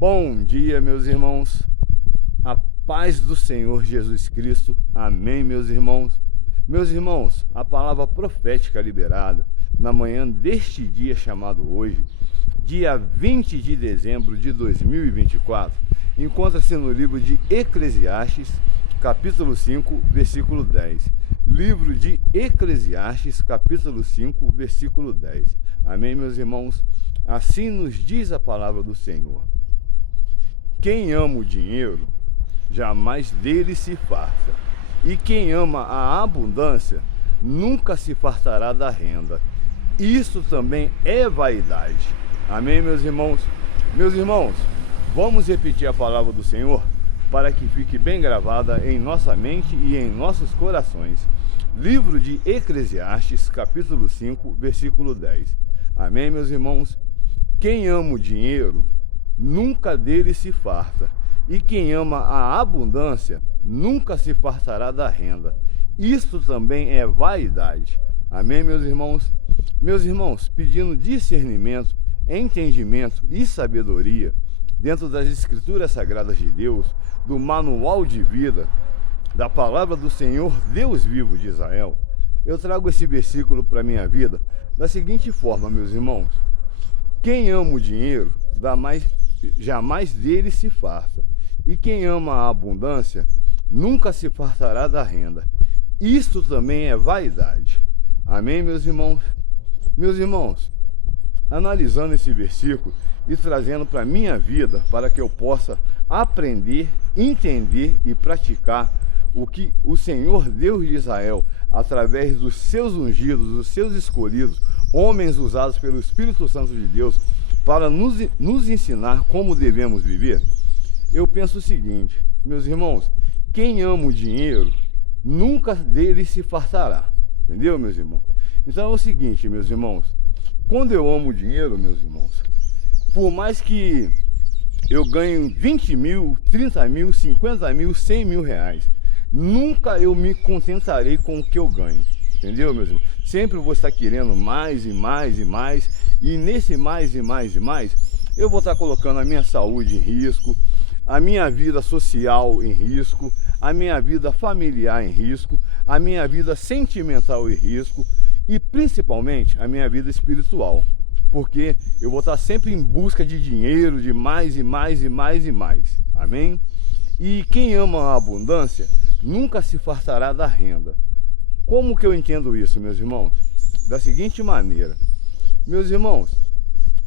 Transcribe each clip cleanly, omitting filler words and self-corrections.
Bom dia, meus irmãos. A paz do Senhor Jesus Cristo. Amém, meus irmãos. Meus irmãos, a palavra profética liberada na manhã deste dia chamado hoje, dia 20 de dezembro de 2024, encontra-se no livro de Eclesiastes, capítulo 5, versículo 10. Livro de Eclesiastes, capítulo 5, versículo 10. Amém, meus irmãos? Assim nos diz a palavra do Senhor. Quem ama o dinheiro, jamais dele se farta. E quem ama a abundância, nunca se fartará da renda. Isso também é vaidade. Amém, meus irmãos? Meus irmãos, vamos repetir a palavra do Senhor para que fique bem gravada em nossa mente e em nossos corações. Livro de Eclesiastes, capítulo 5, versículo 10. Amém, meus irmãos? Quem ama o dinheiro, nunca dele se farta, e quem ama a abundância, nunca se fartará da renda. Isto também é vaidade. Amém, meus irmãos? Meus irmãos, pedindo discernimento, entendimento e sabedoria dentro das Escrituras Sagradas de Deus, do manual de vida, da palavra do Senhor Deus vivo de Israel, eu trago esse versículo para a minha vida da seguinte forma, meus irmãos. Quem ama o dinheiro, jamais dele se farta. E quem ama a abundância, nunca se fartará da renda. Isto também é vaidade. Amém, meus irmãos? Meus irmãos, analisando esse versículo e trazendo para a minha vida, para que eu possa aprender, entender e praticar o que o Senhor Deus de Israel, através dos seus ungidos, dos seus escolhidos, homens usados pelo Espírito Santo de Deus, para nos ensinar como devemos viver, eu penso o seguinte, meus irmãos, quem ama o dinheiro, nunca dele se fartará. Entendeu, meus irmãos? Então é o seguinte, meus irmãos, quando eu amo o dinheiro, meus irmãos, por mais que eu ganhe 20 mil, 30 mil, 50 mil, 100 mil reais, nunca eu me contentarei com o que eu ganho. Entendeu, meus irmãos? Sempre vou estar querendo mais e mais e mais, e nesse mais e mais e mais, eu vou estar colocando a minha saúde em risco, a minha vida social em risco, a minha vida familiar em risco, a minha vida sentimental em risco e principalmente a minha vida espiritual, porque eu vou estar sempre em busca de dinheiro, de mais e mais e mais e mais. Amém? E quem ama a abundância nunca se fartará da renda. Como que eu entendo isso, meus irmãos? Da seguinte maneira. Meus irmãos,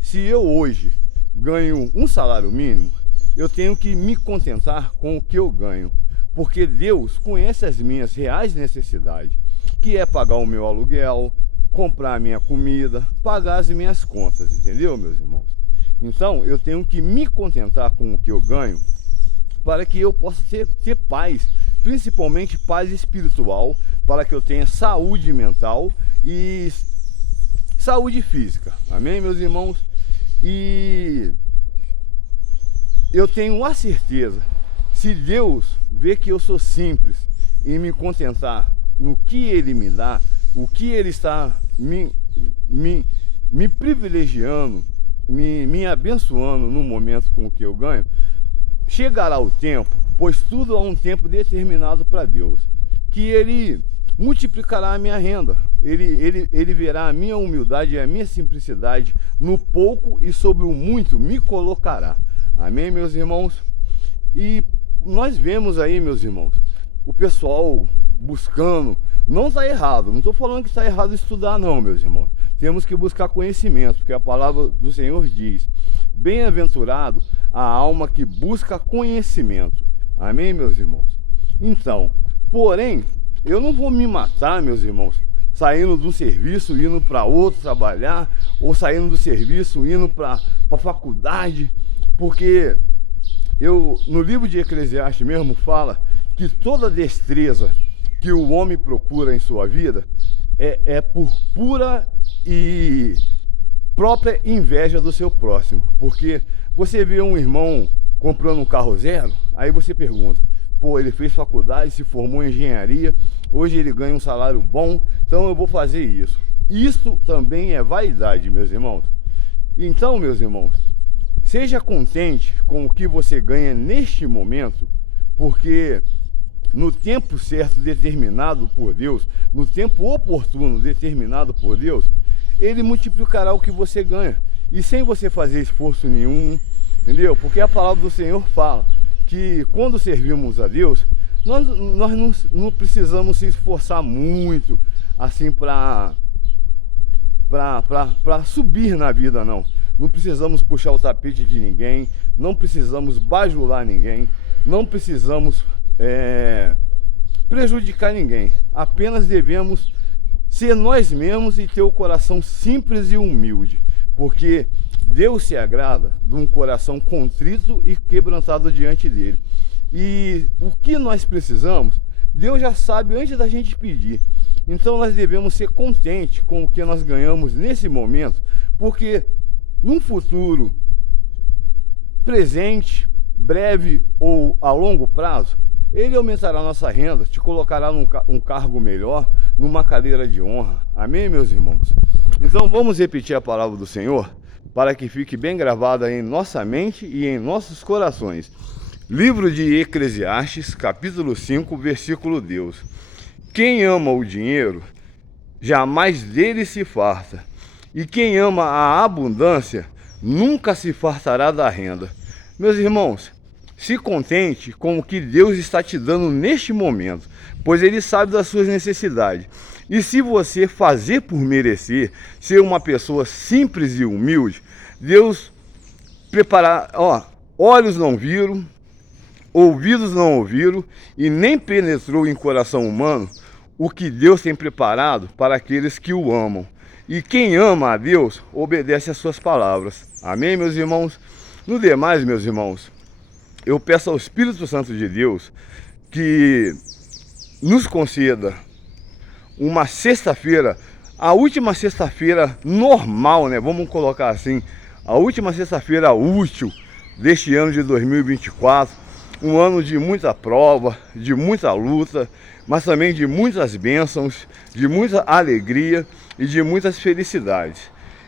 se eu hoje ganho um salário mínimo, eu tenho que me contentar com o que eu ganho, porque Deus conhece as minhas reais necessidades, que é pagar o meu aluguel, comprar a minha comida, pagar as minhas contas, entendeu, meus irmãos? Então, eu tenho que me contentar com o que eu ganho, para que eu possa ter paz, principalmente paz espiritual, para que eu tenha saúde mental e saúde física. Amém, meus irmãos? E eu tenho a certeza, se Deus vê que eu sou simples e me contentar no que Ele me dá, o que Ele está me privilegiando, me abençoando no momento com o que eu ganho, chegará o tempo, pois tudo há um tempo determinado para Deus, que Ele multiplicará a minha renda, ele verá a minha humildade e a minha simplicidade, no pouco e sobre o muito me colocará. Amém, meus irmãos? E nós vemos aí, meus irmãos, o pessoal buscando, não está errado, não estou falando que está errado estudar não, meus irmãos, temos que buscar conhecimento, porque a palavra do Senhor diz, bem-aventurado a alma que busca conhecimento. Amém, meus irmãos? Então, porém, eu não vou me matar, meus irmãos, saindo do serviço, indo para outro trabalhar, ou saindo do serviço, indo para a faculdade, porque no livro de Eclesiastes mesmo fala que toda destreza que o homem procura em sua vida é por pura e própria inveja do seu próximo. Porque você vê um irmão comprando um carro zero, aí você pergunta, pô, ele fez faculdade, se formou em engenharia, hoje ele ganha um salário bom, então eu vou fazer isso. Isso também é vaidade, meus irmãos. Então, meus irmãos, Seja contente com o que você ganha neste momento, porque no tempo certo determinado por Deus, no tempo oportuno determinado por Deus, Ele multiplicará o que você ganha. E sem você fazer esforço nenhum, entendeu? Porque a palavra do Senhor fala que quando servimos a Deus, nós não precisamos se esforçar muito, assim, para subir na vida, não. Não precisamos puxar o tapete de ninguém, não precisamos bajular ninguém, não precisamos prejudicar ninguém. Apenas devemos ser nós mesmos e ter o coração simples e humilde, porque Deus se agrada de um coração contrito e quebrantado diante dele. E o que nós precisamos, Deus já sabe antes da gente pedir. Então nós devemos ser contentes com o que nós ganhamos nesse momento, porque num futuro presente, breve ou a longo prazo, Ele aumentará a nossa renda, te colocará num cargo melhor, numa cadeira de honra. Amém, meus irmãos? Então vamos repetir a palavra do Senhor, para que fique bem gravada em nossa mente e em nossos corações. Livro de Eclesiastes, capítulo 5, versículo 2. Quem ama o dinheiro, jamais dele se farta, e quem ama a abundância, nunca se fartará da renda. Meus irmãos, se contente com o que Deus está te dando neste momento, pois Ele sabe das suas necessidades. E se você fazer por merecer, ser uma pessoa simples e humilde, Deus preparar, olhos não viram, ouvidos não ouviram e nem penetrou em coração humano o que Deus tem preparado para aqueles que o amam. E quem ama a Deus, obedece às suas palavras. Amém, meus irmãos? No demais, meus irmãos, eu peço ao Espírito Santo de Deus que nos conceda uma sexta-feira, a última sexta-feira normal, né? Vamos colocar assim, a última sexta-feira útil deste ano de 2024, um ano de muita prova, de muita luta, mas também de muitas bênçãos, de muita alegria e de muitas felicidades.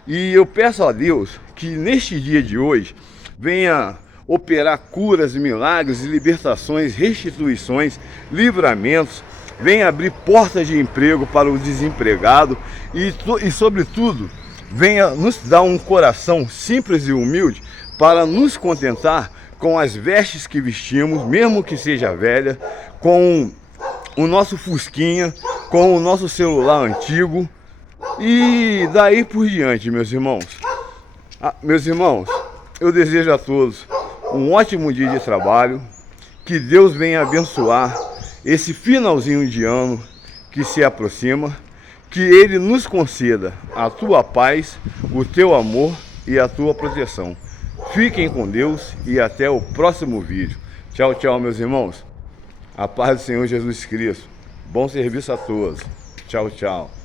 E eu peço a Deus que neste dia de hoje venha operar curas, milagres, libertações, restituições, livramentos, venha abrir portas de emprego para o desempregado e sobretudo, venha nos dar um coração simples e humilde para nos contentar com as vestes que vestimos, mesmo que seja velha, com o nosso fusquinha, com o nosso celular antigo e daí por diante, meus irmãos. Meus irmãos, eu desejo a todos um ótimo dia de trabalho, que Deus venha abençoar esse finalzinho de ano que se aproxima, que Ele nos conceda a tua paz, o teu amor e a tua proteção. Fiquem com Deus e até o próximo vídeo. Tchau, tchau, meus irmãos. A paz do Senhor Jesus Cristo. Bom serviço a todos. Tchau, tchau.